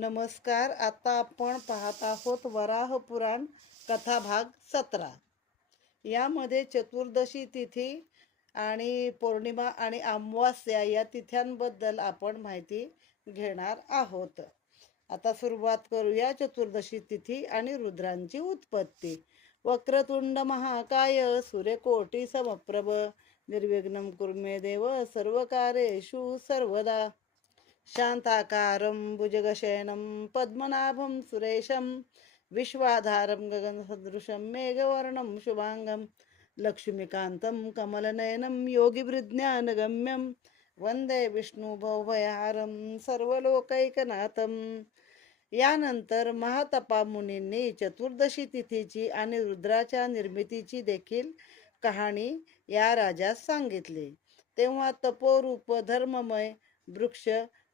नमस्कार. आता आपण पाहत आहोत वराह पुराण कथा भाग 17. यामध्ये चतुर्दशी तिथी आणि पौर्णिमा आणि अमावास्या या तिथ्यांबद्दल आपण माहिती घेणार आहोत. आता सुरुवात करूया चतुर्दशी तिथी आणि रुद्रांची उत्पत्ती. वक्रतुंड महाकाय सूर्यकोटी समप्रभ निर्विघ्नं कुरु मे देव सर्वकार्येषु सर्वदा. शांताकारं भुजगशयनं पद्मनाभं सुरेशं विश्वाधारं गगनसदृशं मेघवर्णं शुभांगं लक्ष्मीकान्तं कमलनयनं योगिवृज्ञानगम्यं वंदे विष्णुभवभयहारं सर्वलोकैकनाथं. यानंतर महातपा मुनींनी चतुर्दशी तिथीची आणि रुद्राच्या निर्मितीची देखील कहाणी या राजास सांगितली. तेव्हा तपोरूप धर्ममय वृक्ष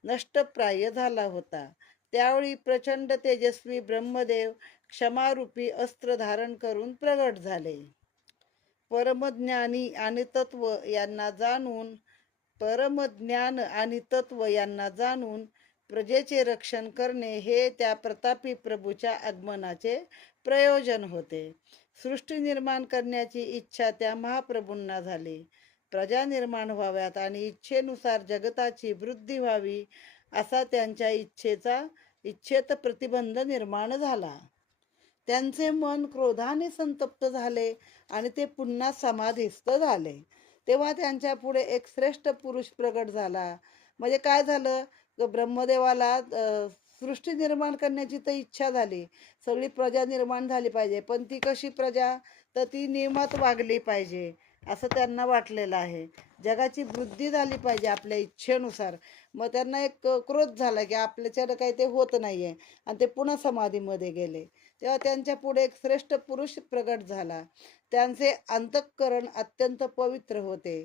नष्टप्राय झाला होता. त्यावेळी प्रचंड तेजस्वी ब्रह्मदेव क्षमारूपी अस्त्र धारण करून प्रगट झाले. परमज्ञानी आणि तत्व यांना जाणून प्रजेचे रक्षण करणे हे त्या प्रतापी प्रभूच्या आगमनाचे प्रयोजन होते. सृष्टी निर्माण करण्याची इच्छा त्या महाप्रभूंना झाली. प्रजा निर्माण व्हाव्यात आणि इच्छेनुसार जगताची वृद्धी व्हावी असा त्यांच्या इच्छेत प्रतिबंध निर्माण झाला. त्यांचे मन क्रोधाने संतप्त झाले आणि ते पुन्हा समाधीस्थ झाले. तेव्हा त्यांच्या पुढे एक श्रेष्ठ पुरुष प्रगट झाला. म्हणजे काय झालं, ब्रह्मदेवाला सृष्टी निर्माण करण्याची तर इच्छा झाली, सगळी प्रजा निर्माण झाली पाहिजे, पण ती कशी प्रजा, तर ती नियमात वागली पाहिजे असं त्यांना वाटलेलं आहे. जगाची वृद्धी झाली पाहिजे आपल्या इच्छेनुसार. मग त्यांना एक क्रोध झाला की आपल्याच्यानं काही ते होत नाहीये आणि ते पुन्हा समाधीमध्ये गेले. तेव्हा त्यांच्या पुढे एक श्रेष्ठ पुरुष प्रगट झाला. त्यांचे अंतःकरण अत्यंत पवित्र होते.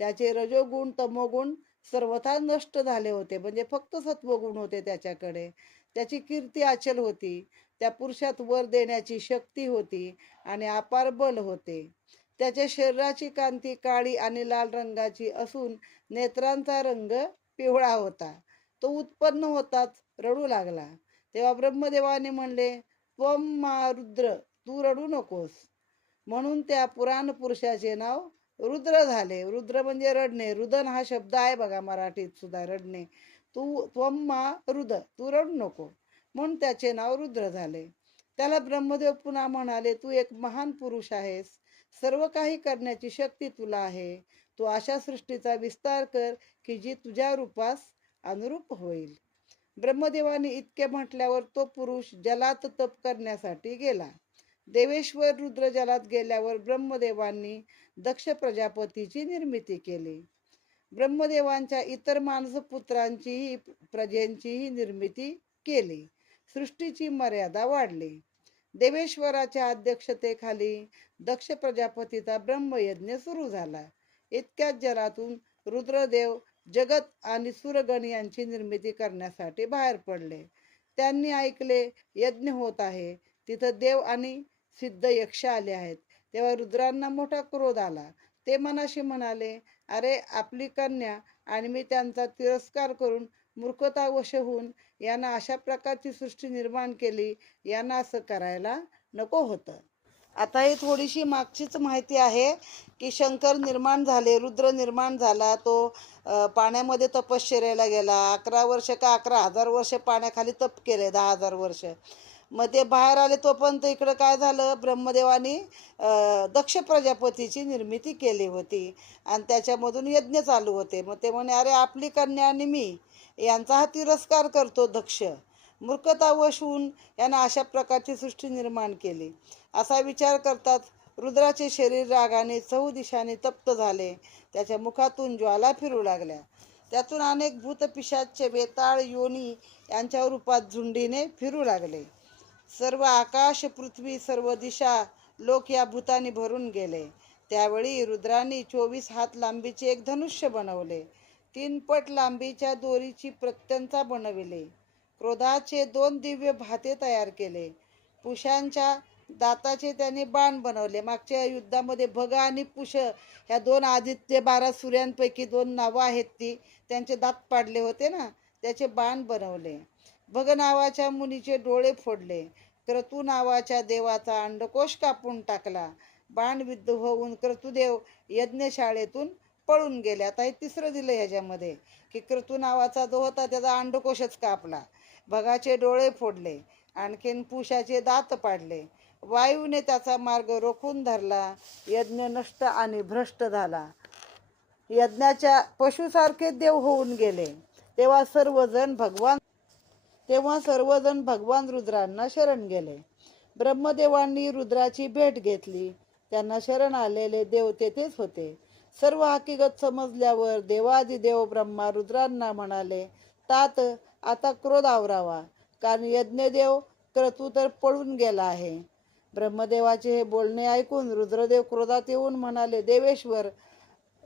त्याचे रजोगुण तमोगुण सर्वथा नष्ट झाले होते, म्हणजे फक्त सत्वगुण होते त्याच्याकडे. त्याची कीर्ती अचल होती. त्या पुरुषात वर देण्याची शक्ती होती आणि अपार बल होते. त्याच्या शरीराची कांती काळी आणि लाल रंगाची असून नेत्रांचा रंग पिवळा होता. तो उत्पन्न होताच रडू लागला. तेव्हा ब्रह्मदेवाने म्हणले, त्वम मा रुद्र, तू रडू नकोस. म्हणून त्या पुराण पुरुषाचे नाव रुद्र झाले. रुद्र म्हणजे रडणे. रुदन हा शब्द आहे बघा मराठीत सुद्धा, रडणे. त्वम मा रुद, तू रडू नको, म्हणून त्याचे नाव रुद्र झाले. त्याला ब्रह्मदेव पुन्हा म्हणाले, तू एक महान पुरुष आहेस, सर्व काही करण्याची शक्ती तुला आहे. तू अशा सृष्टीचा विस्तार कर की जी तुझ्या रूपास अनुरूप होईल. ब्रह्मदेवाने इतके म्हटल्यावर तो पुरुष जलात तप करण्यासाठी गेला. देवेश्वर रुद्र जलात गेल्यावर ब्रह्मदेवांनी दक्ष प्रजापतीची निर्मिती केली. ब्रह्मदेवांच्या इतर मानसपुत्रांचीही प्रजेंचीही निर्मिती केली. सृष्टीची मर्यादा वाढली. देवेश्वराच्या अध्यक्षतेखाली दक्ष प्रजापतीचा ब्रह्मयज्ञ सुरू झाला. इतक्याच जलातून रुद्रदेव जगत आणि सुरगण यांची निर्मिती करण्यासाठी बाहेर पडले. त्यांनी ऐकले यज्ञ होत आहे, तिथं देव आणि सिद्ध यक्ष आले आहेत. तेव्हा रुद्रांना मोठा क्रोध आला. ते मनाशी म्हणाले, अरे आपली कन्या आणि मी त्यांचा तिरस्कार करून मूर्खतावश होऊन यांना अशा प्रकारची सृष्टी निर्माण केली. यांना असं करायला नको होतं. आता ही थोडीशी मागचीच माहिती आहे की शंकर निर्माण झाले, रुद्र निर्माण झाला. तो पाण्यामध्ये तपश्चर्याला गेला. 11 वर्ष का 11,000 वर्ष पाण्याखाली तप केले, 10,000 वर्ष. मग ते बाहेर आले तोपर्यंत इकडं काय झालं, ब्रह्मदेवानी दक्ष प्रजापतीची निर्मिती केली होती आणि त्याच्यामधून यज्ञ चालू होते. मग ते म्हणे, अरे आपली कन्या आणि मी यांचा हा तिरस्कार करतो दक्ष, मूर्खतावश होऊन यांना अशा प्रकारची सृष्टी निर्माण केली असा विचार करतात रुद्राचे शरीर रागाने चहूदिशाने तप्त झाले. त्याच्या मुखातून ज्वाला फिरू लागल्या. त्यातून अनेक भूतपिशाच वेताळ योनी यांच्या रूपात झुंडीने फिरू लागले. सर्व आकाश पृथ्वी सर्व दिशा लोक या भूताने भरून गेले. त्यावेळी रुद्रांनी 24 हात लांबीचे एक धनुष्य बनवले. 3 पट लांबीच्या दोरीची प्रत्यंचा बनविले. क्रोधाचे 2 दिव्य भाते तयार केले. पुषांच्या दाताचे त्यांनी बाण बनवले. मागच्या युद्धामध्ये भग आणि पुष ह्या 2 आदित्य 12 सूर्यांपैकी 2 नावं आहेत, ती त्यांचे दात पाडले होते ना, त्याचे बाण बनवले. भग नावाच्या मुनीचे डोळे फोडले. क्रतू नावाच्या देवाचा अंडकोश कापून टाकला. बाणविद्ध होऊन क्रतुदेव यज्ञशाळेतून पळून गेले. आता हे तिसरं दिलं ह्याच्यामध्ये की क्रतू नावाचा जो होता त्याचा अंडकोशच कापला, भगाचे डोळे फोडले, आणखीन पुषाचे दात पाडले. वायूने त्याचा मार्ग रोखून धरला. यज्ञ नष्ट आणि भ्रष्ट झाला. यज्ञाच्या पशुसारखे देव होऊन गेले. तेव्हा सर्वजण भगवान रुद्रांना शरण गेले. ब्रह्मदेवांनी रुद्राची भेट घेतली. त्यांना शरण आलेले देव तेथेच होते. सर्व हकीकत समजल्यावर देवादिदेव ब्रह्मा रुद्रांना म्हणाले, तात आता क्रोध आवरावा, कारण यज्ञदेव क्रतू तर पळून गेला आहे. ब्रह्मदेवाचे हे बोलणे ऐकून रुद्रदेव क्रोधात येऊन म्हणाले, देवेश्वर,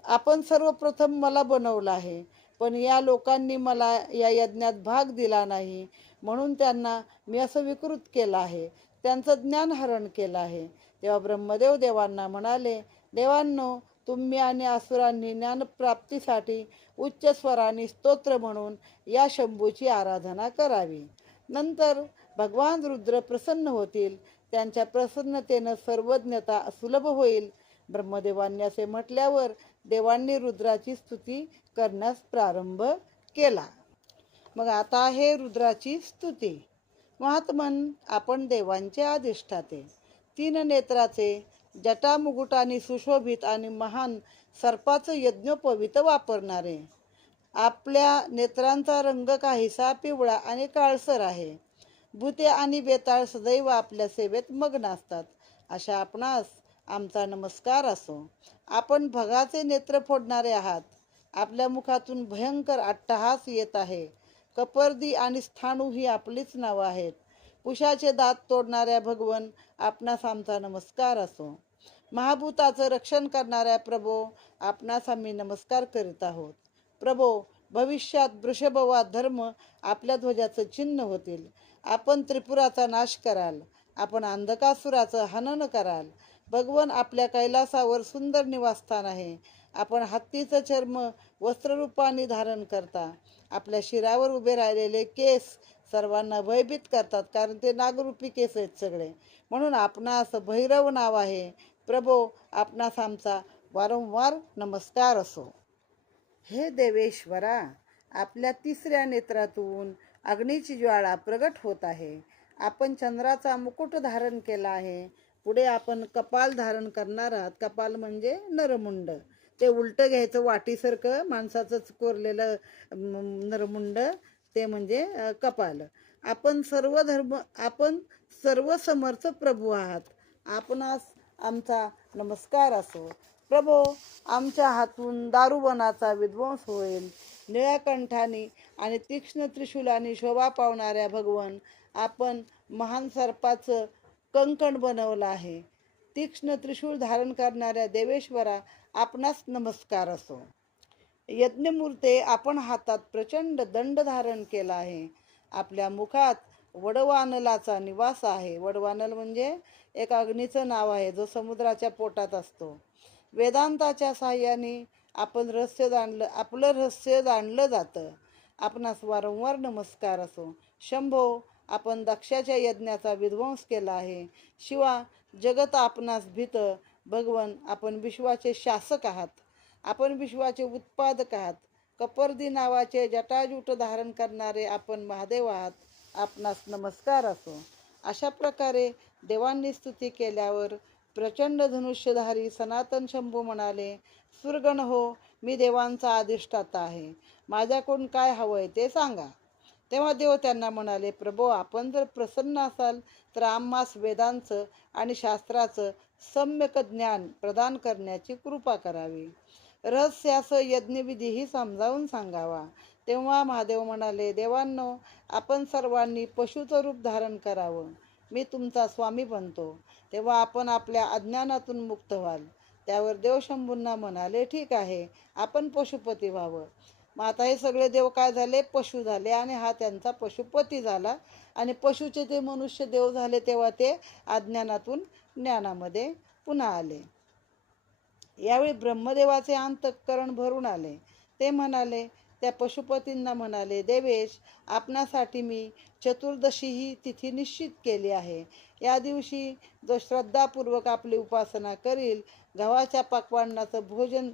आपण सर्वप्रथम मला बनवलं आहे, पण या लोकांनी मला या यज्ञात भाग दिला नाही, म्हणून त्यांना मी असं विकृत केलं आहे, त्यांचं ज्ञान हरण केलं आहे. तेव्हा ब्रह्मदेव देवांना म्हणाले, देवांनो, तुम्ही आणि असुरांनी ज्ञानप्राप्तीसाठी उच्च स्वराने स्तोत्र म्हणून या शंभूची आराधना करावी. नंतर भगवान रुद्र प्रसन्न होतील. त्यांच्या प्रसन्नतेनं सर्वज्ञता सुलभ होईल. ब्रह्मदेवांनी असे म्हटल्यावर देवांनी रुद्राची स्तुती करण्यास प्रारंभ केला. मग आता आहे रुद्राची स्तुती. महात्मन, आपण देवांचे अधिष्ठाते, 3 नेत्राचे, जटामुकुटाने सुशोभित आणि महान सर्पाचं यज्ञोपवीत वापरणारे. आपल्या नेत्रांचा रंग काहीसा पिवळा आणि काळसर आहे. भूते आणि बेताळ सदैव आपल्या सेवेत मग्न असतात. अशा आपणास आमचा नमस्कार असो. आपण भगाचे नेत्र फोडणारे आहात. आपल्या मुखातून भयंकर अट्टहास येत आहे. कपर्दी आणि स्थाणू ही आपलीच नावं आहेत. पुषाचे दात तोडणाऱ्या भगवन, आपणास आमचा नमस्कार असो. महाभूताचं रक्षण करणाऱ्या प्रभो, आपणास आम्ही नमस्कार करीत आहोत. प्रभो, भविष्यात वृषभवाद धर्म आपल्या ध्वजाचं चिन्ह होतील. आपण त्रिपुराचा नाश कराल. आपण अंधकासुराचं हनन कराल. भगवन, आपल्या कैलासावर सुंदर निवासस्थान आहे. आपण हत्तीचं चर्म वस्त्ररूपाने धारण करता. आपल्या शिरावर उभे राहिलेले केस सर्वांना भयभीत करतात, कारण ते नागरूपी केस आहेत सगळे. म्हणून आपणास भैरव नाव आहे. प्रभो, आपणास आमचा वारंवार नमस्कार असो. हे देवेश्वरा, आपल्या 3ऱ्या नेत्रातून अग्नीची ज्वाळा प्रगट होत आहे. आपण चंद्राचा मुकुट धारण केला आहे. पुढे आपण कपाल धारण करणार आहात. कपाल म्हणजे नरमुंड. ते उलटं घ्यायचं, वाटीसारखं माणसाचं कोरलेलं नरमुंड, ते म्हणजे कपाल. आपण सर्व समर्थ प्रभू आहात. आपणास आमचा नमस्कार असो. प्रभो, आमच्या हातून दारुवनाचा विध्वंस होईल. निळ्या कंठानी आणि तीक्ष्ण त्रिशूलाने शोभा पावणाऱ्या भगवन, आपण महान सर्पाचं कंकण बनवलं आहे. तीक्ष्ण त्रिशूल धारण करणाऱ्या देवेश्वरा, आपणास नमस्कार असो. यज्ञमूर्ते, आपण हातात प्रचंड दंड धारण केला आहे. आपल्या मुखात वडवानलाचा निवास आहे. वडवानल म्हणजे एक अग्नीचं नाव आहे, जो समुद्राच्या पोटात असतो. वेदांताच्या साह्याने आपलं रहस्य जाणलं जातं. आपणास वारंवार नमस्कार असो. शंभो, आपण दक्षाच्या यज्ञाचा विध्वंस केला आहे. शिवा, जगत आपणास भीत. भगवन, आपण विश्वाचे शासक आहात. आपण विश्वाचे उत्पादक आहात. कपर्दी नावाचे जटाजूट धारण करणारे आपण महादेव आहात. आपणास नमस्कार असो. अशा प्रकारे देवांनी स्तुती केल्यावर प्रचंड धनुष्यधारी सनातन शंभू म्हणाले, सुरगण हो, मी देवांचा अधिष्ठाता आहे. माझ्याकडून काय हवंय ते सांगा. तेव्हा देव त्यांना म्हणाले, प्रभो, आपण जर प्रसन्न असाल तर आम्हास वेदांचं आणि शास्त्राचं सम्यक ज्ञान प्रदान करण्याची कृपा करावी. रहस्यासह यज्ञविधीही समजावून सांगावा. तेव्हा महादेव म्हणाले, देवांनो, आपण सर्वांनी पशुचं रूप धारण करावं. मी तुमचा स्वामी बनतो. तेव्हा आपण आपल्या अज्ञानातून मुक्त व्हाल. त्यावर देव शंभूंना म्हणाले, ठीक आहे, आपण पशुपती व्हावं. मग आता हे सगळे देव काय झाले? पशु झाले, आणि हा त्यांचा पशुपती झाला. आणि पशुचे ते मनुष्य देव झाले, तेव्हा ते अज्ञानातून ज्ञानामध्ये पुन्हा आले. यावेळी ब्रह्मदेवाचे अंतःकरण भरून आले. ते म्हणाले, त्या पशुपतींना म्हणाले, देवेश, आपणासाठी मी चतुर्दशी ही तिथी निश्चित केली आहे. या दिवशी जो श्रद्धापूर्वक आपली उपासना करील, गव्हाच्या पक्वान्नाचं भोजन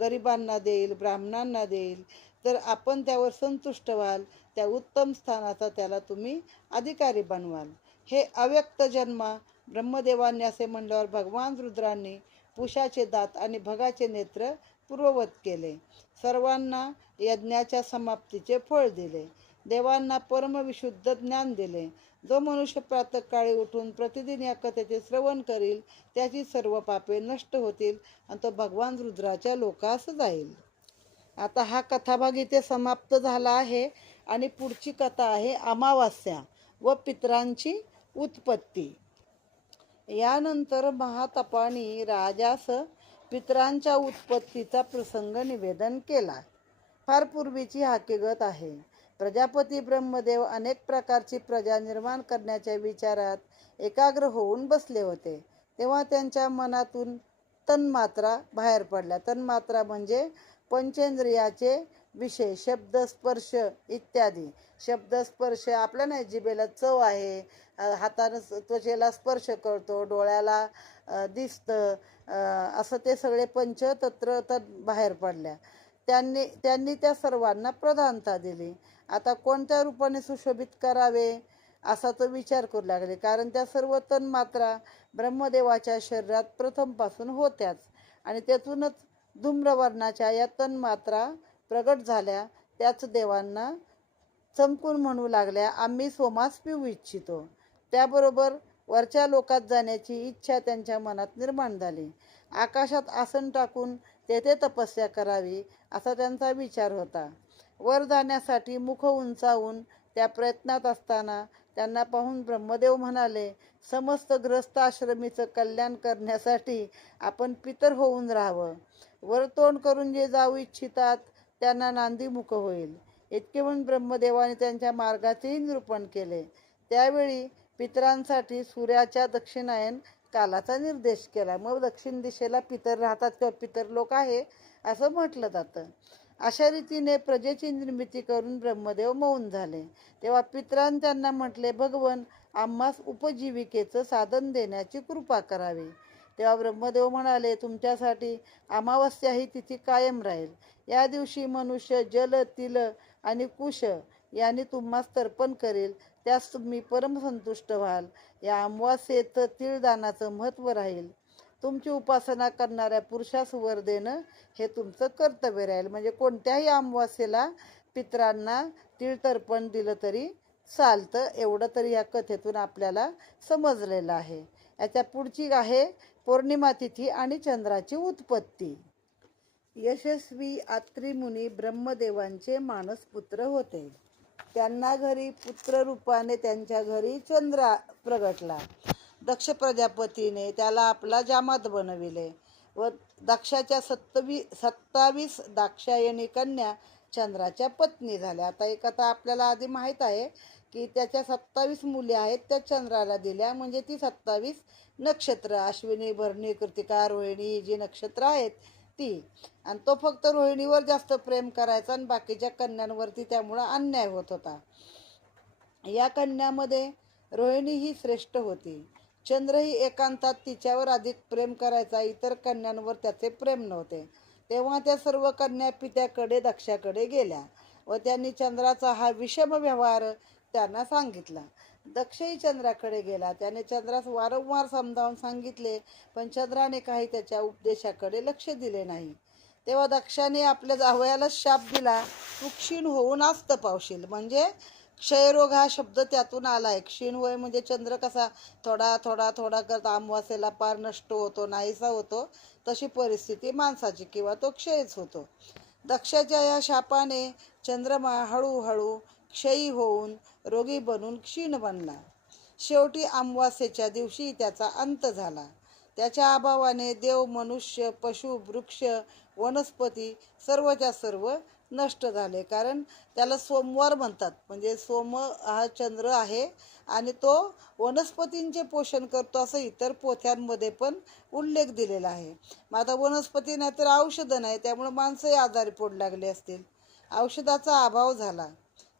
गरिबांना देईल, ब्राह्मणांना देईल, तर आपण त्यावर संतुष्ट व्हाल. त्या उत्तम स्थानाचा त्याला तुम्ही अधिकारी बनवाल. हे अव्यक्त जन्मा ब्रह्मदेवांनी असे म्हणल्यावर भगवान रुद्रांनी पुषाचे दात आणि भगाचे नेत्र पूर्ववत केले. सर्वांना यज्ञाच्या समाप्तीचे फळ दिले. देवांना परमविशुद्ध ज्ञान दिले. जो मनुष्य प्रातःकाळी उठून प्रतिदिन या कथेचे श्रवण करील, त्याची सर्व पापे नष्ट होतील आणि तो भगवान रुद्राच्या लोकास जाईल. आता हा कथाभाग इथे समाप्त झाला आहे आणि पुढची कथा आहे अमावास्या व पितरांची उत्पत्ती. यानंतर महातपानी राजास पितरांच्या उत्पत्तीचा प्रसंग निवेदन केला. फार पूर्वीची हकीकत आहे. प्रजापती ब्रह्मदेव अनेक प्रकारची प्रजा निर्माण करण्याच्या विचारात एकाग्र होऊन बसले होते. तेव्हा त्यांच्या मनातून तन्मात्रा बाहेर पडल्या. तन्मात्रा म्हणजे पंचेंद्रियाचे विषय, शब्द, स्पर्श इत्यादी. शब्द, स्पर्श आपल्या नाही, जिभेला चव आहे, हातानं त्वचेला स्पर्श करतो, डोळ्याला दिसतं, असं ते सगळे पंचतत्र बाहेर पडल्या. त्यांनी त्या सर्वांना प्रधानता दिली. आता कोणत्या रूपाने सुशोभित करावे असा तो विचार करू लागले, कारण त्या सर्व तन्मात्रा ब्रह्मदेवाच्या शरीरात प्रथमपासून होत्याच आणि त्यातूनच धूम्रवर्णाच्या या तन्मात्रा प्रगट झाल्या. त्याच देवांना चमकून म्हणू लागल्या, आम्ही सोमास पिऊ इच्छितो. त्याबरोबर वरच्या लोकात जाण्याची इच्छा त्यांच्या मनात निर्माण झाली. आकाशात आसन टाकून तेथे तपस्या करावी असा त्यांचा विचार होता. वर जाण्यासाठी मुख उंचावून त्या प्रयत्नात असताना त्यांना पाहून ब्रह्मदेव म्हणाले, समस्त ग्रस्त आश्रमीचं कल्याण करण्यासाठी आपण पितर होऊन राहावं. वर तोंड करून जे जाऊ इच्छितात त्यांना नांदीमुख होईल. इतके म्हणून ब्रह्मदेवाने त्यांच्या मार्गाचेही निरूपण केले. त्यावेळी पितरांसाठी सूर्याच्या दक्षिणायन कालाचा निर्देश केला. मग दक्षिण दिशेला पितर राहतात किंवा पितर लोक आहे असं म्हटलं जातं. अशा रीतीने प्रजेची निर्मिती करून ब्रह्मदेव मौन झाले. तेव्हा पितरांनी त्यांना म्हटले, भगवन, आम्हास उपजीविकेचं साधन देण्याची कृपा करावी. तेव्हा ब्रह्मदेव म्हणाले, तुमच्यासाठी अमावस्या ही तिथी कायम राहील. या दिवशी मनुष्य जल, तिल आणि कुश यांनी तुम्हास तर्पण करेल, त्यास तुम्ही परमसंतुष्ट व्हाल. या अमावास्येत तिळदानाचं महत्त्व राहील. तुमची उपासना करणाऱ्या पुरुषास वर देणं हे तुमचं कर्तव्य राहील. म्हणजे कोणत्याही अमावास्येला पितरांना तीळ तर्पण दिलं तरी चालतं. एवढं तरी या कथेतून आपल्याला समजलेलं आहे. याच्या पुढची आहे पौर्णिमा तिथी आणि चंद्राची उत्पत्ती. यशस्वी आत्री मुनी ब्रह्मदेवांचे मानसपुत्र होते. त्यांना घरी पुत्ररूपाने त्यांच्या घरी चंद्र प्रगटला. दक्ष प्रजापतीने त्याला आपला जामात बनविले व दक्षाच्या 27 दाक्षायणी कन्या चंद्राच्या पत्नी झाल्या. आता एक कथा आपल्याला आधी माहीत आहे की त्याच्या 27 मुली आहेत, त्या चंद्राला दिल्या. म्हणजे ती 27 नक्षत्र, अश्विनी, भरणी, कृतिका, रोहिणी जी नक्षत्र आहेत ती. आणि तो फक्त रोहिणीवर जास्त प्रेम करायचा आणि बाकीच्या कन्यांवरती त्यामुळं अन्याय होत होता. या कन्यामध्ये रोहिणी ही श्रेष्ठ होती. चंद्रही एकांतात तिच्यावर अधिक प्रेम करायचा, इतर कन्यांवर त्याचे प्रेम नव्हते. तेव्हा त्या सर्व कन्या पित्याकडे दक्षाकडे गेल्या व त्यांनी चंद्राचा हा विषम व्यवहार त्यांना सांगितला. दक्षही चंद्राकडे गेला. त्याने चंद्रास वारंवार समजावून सांगितले, पण चंद्राने काही त्याच्या उपदेशाकडे लक्ष दिले नाही. तेव्हा दक्षाने आपल्या जावयाला शाप दिला, तू क्षीण होऊन आस्त पावशील. म्हणजे क्षयरोग हा शब्द त्यातून आलाय. क्षीण होय म्हणजे चंद्र कसा थोडा थोडा थोडा करत अमावास्येला पार नष्ट होतो, नाहीसा होतो, तशी परिस्थिती माणसाची किंवा तो क्षयच होतो. दक्षाच्या या शापाने चंद्रमा हळूहळू क्षयी होऊन रोगी बनून क्षीण बनला. शेवटी अमावास्येच्या दिवशी त्याचा अंत झाला. त्याच्या अभावाने देव, मनुष्य, पशु, वृक्ष, वनस्पती सर्वच्या सर्व नष्ट झाले. कारण त्याला सोमवार म्हणतात. म्हणजे सोम हा चंद्र आहे आणि तो वनस्पतींचे पोषण करतो असं इतर पोथ्यांमध्ये पण उल्लेख दिलेला आहे. मग आता वनस्पती नाही तर औषधं नाही, त्यामुळे माणसंही आजारी पडू लागले असतील. औषधाचा अभाव झाला.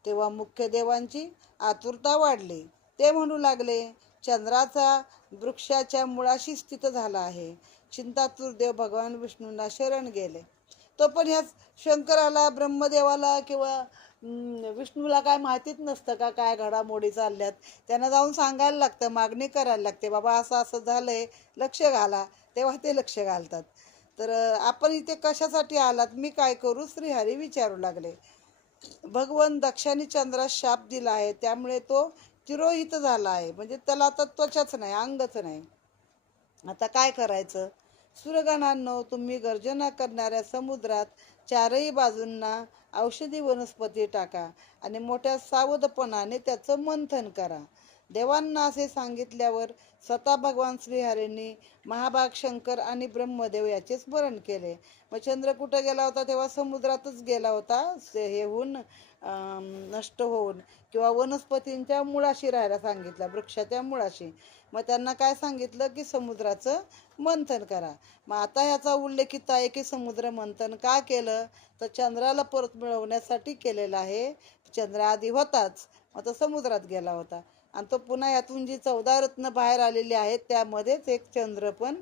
तेव्हा मुख्य देवांची आतुरता वाढली. ते म्हणू लागले, चंद्राचा वृक्षाच्या मुळाशी स्थित झाला आहे. चिंतातुर देव भगवान विष्णूंना शरण गेले. तो पण ह्या शंकराला, ब्रह्मदेवाला किंवा विष्णूला काय माहितीच नसतं का काय घडामोडी चालल्यात. त्यांना जाऊन सांगायला लागतं, मागणी करायला लागते, बाबा असं असं झालंय, लक्ष घाला. तेव्हा ते लक्ष घालतात. तर आपण इथे कशासाठी आलात, मी काय करू, श्रीहरी विचारू लागले. भगवान दक्षाने चंद्रास शाप दिला आहे, त्यामुळे तो तिरोहित झाला आहे. म्हणजे त्याला आता त्वचाच नाही, अंगच नाही. आता काय करायचं? सूरगणांनो, तुम्ही गर्जना करणाऱ्या समुद्रात चारही बाजूंना औषधी वनस्पती टाका आणि मोठ्या सावधपणाने त्याचं मंथन करा. देवांना असे सांगितल्यावर स्वतः भगवान श्रीहरींनी महाभाग शंकर आणि ब्रह्मदेव याचे स्मरण केले. मग चंद्र कुठं गेला होता? तेव्हा समुद्रातच गेला होता, हे होऊन नष्ट होऊन, किंवा वनस्पतींच्या मुळाशी राहायला सांगितलं, वृक्षाच्या मुळाशी. मग त्यांना काय सांगितलं की समुद्राचं मंथन करा. मग आता ह्याचा उल्लेखित आहे की समुद्र मंथन का केलं, तर चंद्राला परत मिळवण्यासाठी केलेलं आहे. चंद्र आधी होताच, मग तो समुद्रात गेला होता आणि तो पुन्हा यातून जी 14 रत्न बाहेर आलेली आहेत त्यामध्येच एक चंद्र पण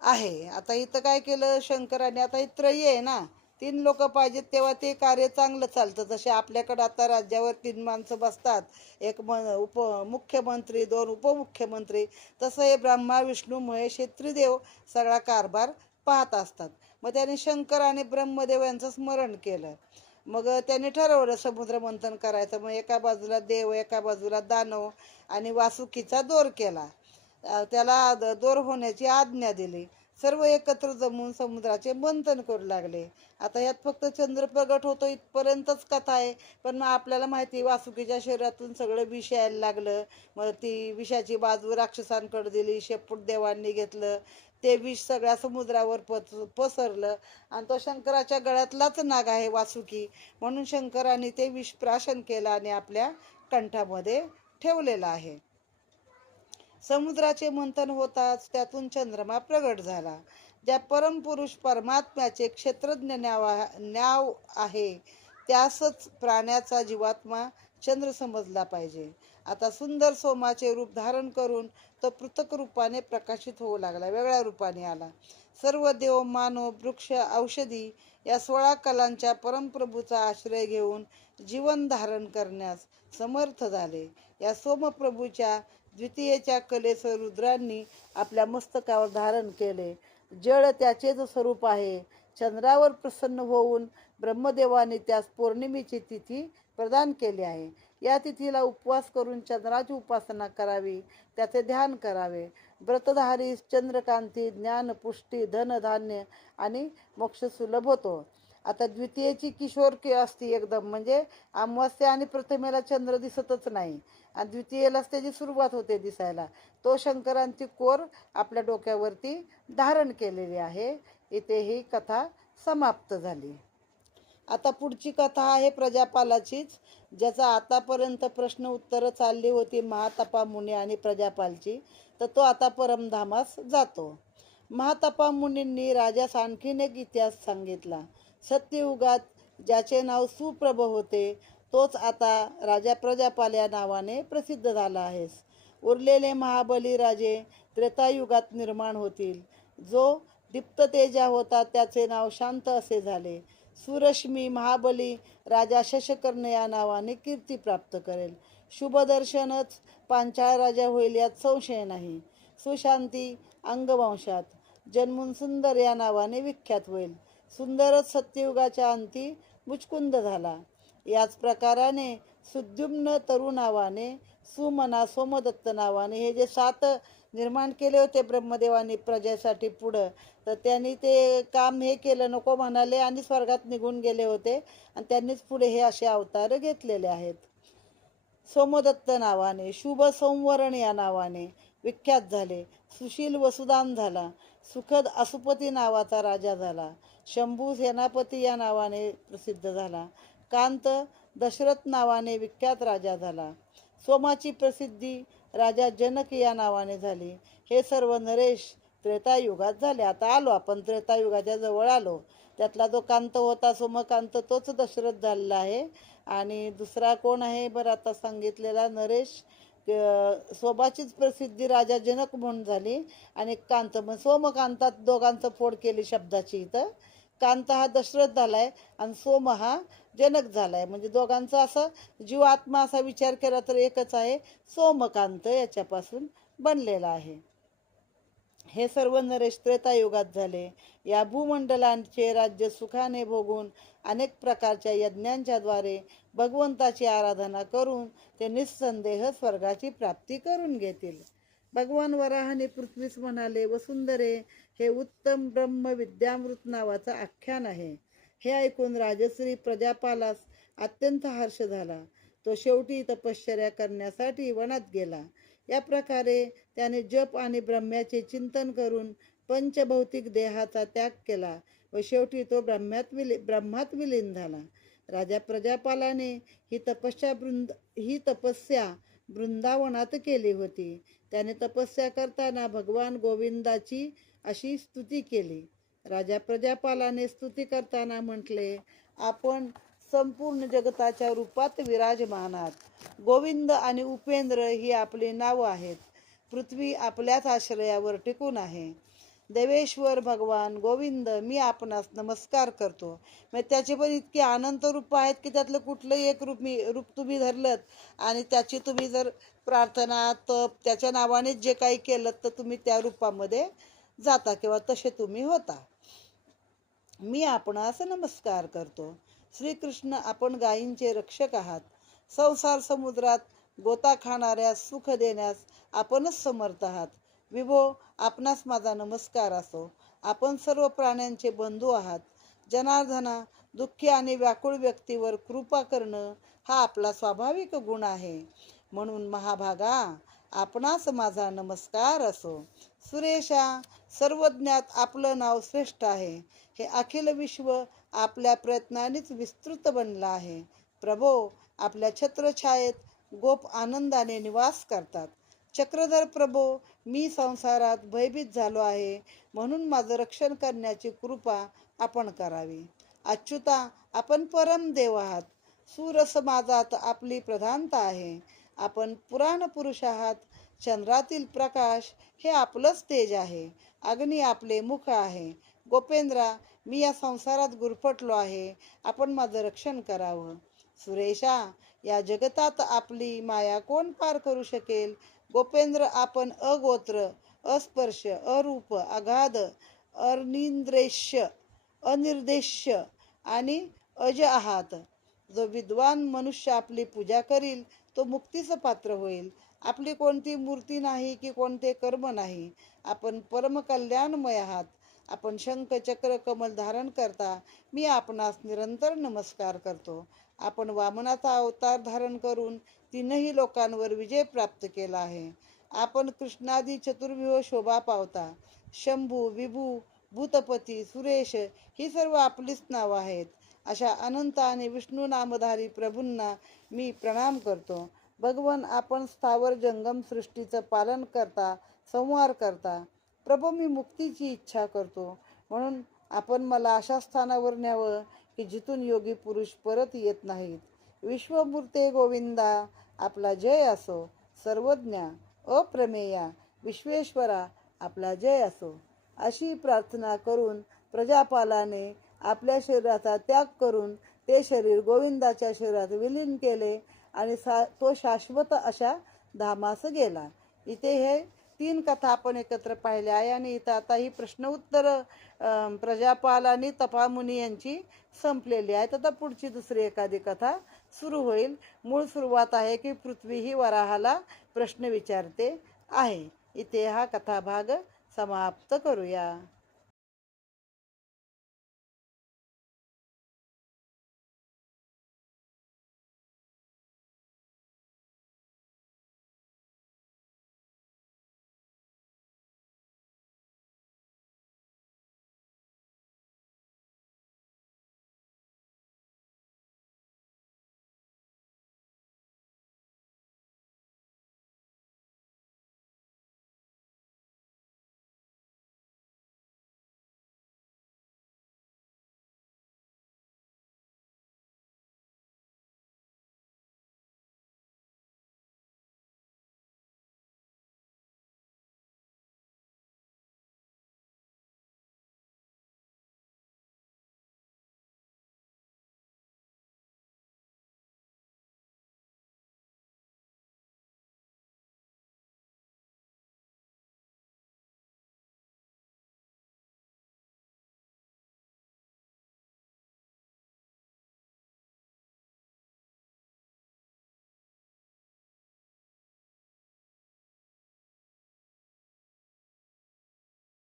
आहे. आता इथं काय केलं शंकराने, आता ही त्रयी आहे ना, 3 लोक पाहिजेत तेव्हा ते कार्य चांगलं चालतं. जसे आपल्याकडं आता राज्यावर 3 माणसं बसतात, एक मुख्यमंत्री, 2 उपमुख्यमंत्री, तसं हे ब्रह्मा विष्णू महेश हे त्रिदेव सगळा कारभार पाहत असतात. मग त्याने शंकर आणि ब्रह्मदेव यांचं स्मरण केलं. मग त्याने ठरवलं समुद्र मंथन करायचं. मग एका बाजूला देव, एका बाजूला दानव आणि वासुकीचा दोर केला. त्याला दोर होण्याची आज्ञा दिली. सर्व एकत्र जमून समुद्राचे मंथन करू लागले. आता यात फक्त चंद्र प्रगट होतो इथपर्यंतच कथा आहे. पण मग आपल्याला माहिती, वासुकीच्या शरीरातून सगळं विष यायला लागलं. मग ती विषाची बाजू राक्षसांकडे दिली, शेपूट देवांनी घेतलं. ते विष सगळ्या समुद्रावर पसरलं आणि तो शंकराच्या गळ्यातलाच नाग आहे वासुकी, म्हणून शंकराने ते विष प्राशन केलं आणि आपल्या कंठामध्ये ठेवलेलं आहे. समुद्राचे मंथन होताच त्यातून चंद्रमा प्रगट झाला. ज्या परमपुरुष परमात्म्याचे क्षेत्रज्ञ न्याव आहे, त्यासच प्राण्याचा जीवात्मा चंद्र समजला पाहिजे. आता सुंदर सोमाचे रूप धारण करून तो पृथक रूपाने प्रकाशित होऊ लागला, वेगळ्या रूपाने आला. सर्व देव, मानव, वृक्ष, औषधी या 16 कलांच्या परमप्रभूचा आश्रय घेऊन जीवन धारण करण्यास समर्थ झाले. या सोमप्रभूच्या द्वितीयेच्या कलेचं रुद्रांनी आपल्या मस्तकावर धारण केले. जळ त्याचेच स्वरूप आहे. चंद्रावर प्रसन्न होऊन ब्रह्मदेवाने त्यास पौर्णिमेची तिथी प्रदान केली आहे. या तिथीला उपवास करून चंद्राची उपासना करावी, त्याचे ध्यान करावे. व्रतधारी चंद्रकांती, ज्ञान, पुष्टी, धन, धान्य आणि मोक्ष सुलभ होतो. आता द्वितीयेची किशोर असती एकदम, म्हणजे अमावास्या आणि प्रथमेला चंद्र दिसतच नाही आणि द्वितीयेलाच त्याची सुरुवात होते दिसायला. तो शंकरांची कोर आपल्या डोक्यावरती धारण केलेली आहे. इथे ही कथा समाप्त झाली. आता पुढची कथा आहे प्रजापालाचीच, ज्याचा आतापर्यंत प्रश्न उत्तर चालली होती महातपा मुनी आणि प्रजापालची, तर तो आता परमधामास जातो. महातपा मुनींनी राजास आणखीन एक इतिहास सांगितला. सत्ययुगात ज्याचे नाव सुप्रभ होते, तोच आता राजा प्रजापाल या नावाने प्रसिद्ध झाला आहेस. उरलेले महाबली राजे त्रेतायुगात निर्माण होतील. जो दीप्त तेजा होता त्याचे नाव शांत असे झाले. सुरश्मी महाबली राजा शशकर्ण या नावाने कीर्ती प्राप्त करेल. शुभदर्शनच पांचाळ राजा होईल यात संशय नाही. सुशांती अंगवंशात जन्मून सुंदर या नावाने विख्यात होईल. सुंदरच सत्ययुगाच्या अंती मुचकुंद झाला. याच प्रकाराने सुद्युम्न तरु नावाने, सुमना, सोमदत्त नावाने हे जे 7 निर्माण केले होते ब्रह्मदेवानी प्रजेसाठी पुढं, तर त्यांनी ते काम हे केलं नको म्हणाले आणि स्वर्गात निघून गेले होते आणि त्यांनीच पुढे हे असे अवतार घेतलेले आहेत. सोमदत्त नावाने, शुभ संवरण या नावाने विख्यात झाले. सुशील वसुदान झाला. सुखद असुपती नावाचा राजा झाला. शंभू सेनापती या नावाने प्रसिद्ध झाला. कांत दशरथ नावाने विख्यात राजा झाला. सोमाची प्रसिद्धी राजा जनक या नावाने झाली. हे सर्व नरेश त्रेतायुगात झाले. आता आलो आपण त्रेतायुगाच्या जवळ आलो. त्यातला जो कांत होता सोमकांत तोच दशरथ झालेला आहे. आणि दुसरा कोण आहे बरं आता सांगितलेला नरेश. सोबाचीच प्रसिद्धी राजा जनक म्हणून झाली. आणि कांत मग सोमकांतात दोघांचं फोड केली शब्दाची इथं. कांत हा दशरथ झालाय आणि सोम हा जनक झालाय. म्हणजे दोघांचा असं जीव आत्मा असा विचार केला तर एकच आहे, सोमकांत याच्यापासून बनलेला आहे. हे सर्व नरेश त्रेतायुगात झाले. या भूमंडलांचे राज्य सुखाने भोगून अनेक प्रकारच्या यज्ञांच्या द्वारे भगवंताची आराधना करून ते निस्संदेह स्वर्गाची प्राप्ती करून घेतील. भगवान वराहाने पृथ्वीस म्हणाले, वसुंधरे, हे उत्तम ब्रह्म विद्यामृत नावाचं आख्यान आहे. हे ऐकून राजश्री प्रजापालास अत्यंत हर्ष झाला. तो शेवटी तपश्चर्या करण्यासाठी वनात गेला. या प्रकारे त्याने जप आणि ब्रह्म्याचे चिंतन करून पंचभौतिक देहाचा त्याग केला व शेवटी तो ब्रह्मात विलीन झाला. राजा प्रजापालाने ही तपस्या वृंदावनात केली होती. त्याने तपस्या करताना भगवान गोविंदाची अशी स्तुती केली. राजा प्रजापालाने स्तुती करताना म्हटले, आपण संपूर्ण जगताच्या रूपात विराजमान आहात. गोविंद आणि उपेंद्र ही आपली नावं आहेत. पृथ्वी आपल्याच आश्रयावर टिकून आहे. देवेश्वर भगवान गोविंद, मी आपणास नमस्कार करतो. मग त्याचे पण इतके अनंत रूप आहेत की त्यातलं कुठलंही एक रूप तुम्ही धरलं आणि त्याची तुम्ही जर प्रार्थना तप त्याच्या नावानेच जे काही केलं तर तुम्ही त्या रूपामध्ये जाता किंवा तसे तुम्ही होता. मी आपणास नमस्कार करतो. श्रीकृष्ण, आपण गायींचे रक्षक आहात. संसार समुद्रात गोता खाणाऱ्यास सुख देण्यास आपणच समर्थ आहात. विभो, आपणास माझा नमस्कार असो. आपण सर्व प्राण्यांचे बंधू आहात. जनार्दना, दुःखी आणि व्याकुळ व्यक्तीवर कृपा करणं हा आपला स्वाभाविक गुण आहे. म्हणून महाभागा, आपणास माझा नमस्कार असो. सुरेशा, सर्वज्ञात आपलं नाव श्रेष्ठ आहे. हे अखिल विश्व आपल्या प्रयत्नानेच विस्तृत बनलं आहे. प्रभो, आपल्या छत्रछायेत गोप आनंदाने निवास करतात. चक्रधर प्रभो, मी संसारात भयभीत झालो आहे, म्हणून माझं रक्षण करण्याची कृपा आपण करावी. अच्युता, आपण परम देव आहात. सूरसमाजात आपली प्रधानता आहे. आपण पुराण पुरुष आहात. चंद्रातील प्रकाश हे आपलंच तेज आहे. अग्नी आपले मुख आहे. गोपेंद्रा, मी या संसारात गुरफटलो आहे. आपण माझं रक्षण करावं. सुरेशा, या जगतात आपली माया कोण पार करू शकेल? गोपेंद्र, आपण अगोत्र, अस्पर्श, अरूप, अगाध, अनिंद्रेश्य, अनिर्देश्य आणि अज आहात. जो विद्वान मनुष्य आपली पूजा करील तो मुक्तीचं पात्र होईल. आपली कोणती मूर्ती नाही की कोणते कर्म नाही. आपण परमकल्याणमय आहात. आपण शंख चक्र कमल धारण करता. मी आपणास निरंतर नमस्कार करतो. आपण वामनाचा अवतार धारण करून 3ही लोकांवर विजय प्राप्त केला आहे. आपण कृष्णादी चतुर्व्यूह शोभा पावता. शंभू, विभू, भूतपती, सुरेश ही सर्व आपलीच नावं आहेत. अशा अनंत आणि विष्णू नामधारी प्रभूंना मी प्रणाम करतो. भगवन, आपण स्थावर जंगम सृष्टीचं पालन करता, संहार करता. प्रभू, मी मुक्तीची इच्छा करतो, म्हणून आपण मला अशा स्थानावर न्यावं की जिथून योगी पुरुष परत येत नाहीत. विश्वमूर्ते गोविंदा, आपला जय असो. सर्वज्ञा, अप्रमेया, विश्वेश्वरा, आपला जय असो. अशी प्रार्थना करून प्रजापालाने आपल्या शरीराचा त्याग करून ते शरीर गोविंदाच्या शरीरात विलीन केले आणि तो शाश्वत अशा धामास गेला. इथे हे 3 कथा आपण एकत्र पाहिल्या आहे आणि इथं आता ही प्रश्न उत्तर प्रजापाल आणि तपामुनी यांची संपलेली आहेत. आता पुढची दुसरी एखादी कथा सुरू होईल. मूळ सुरुवात आहे की पृथ्वी ही वराहाला प्रश्न विचारते आहे. इथे हा कथाभाग समाप्त करूया.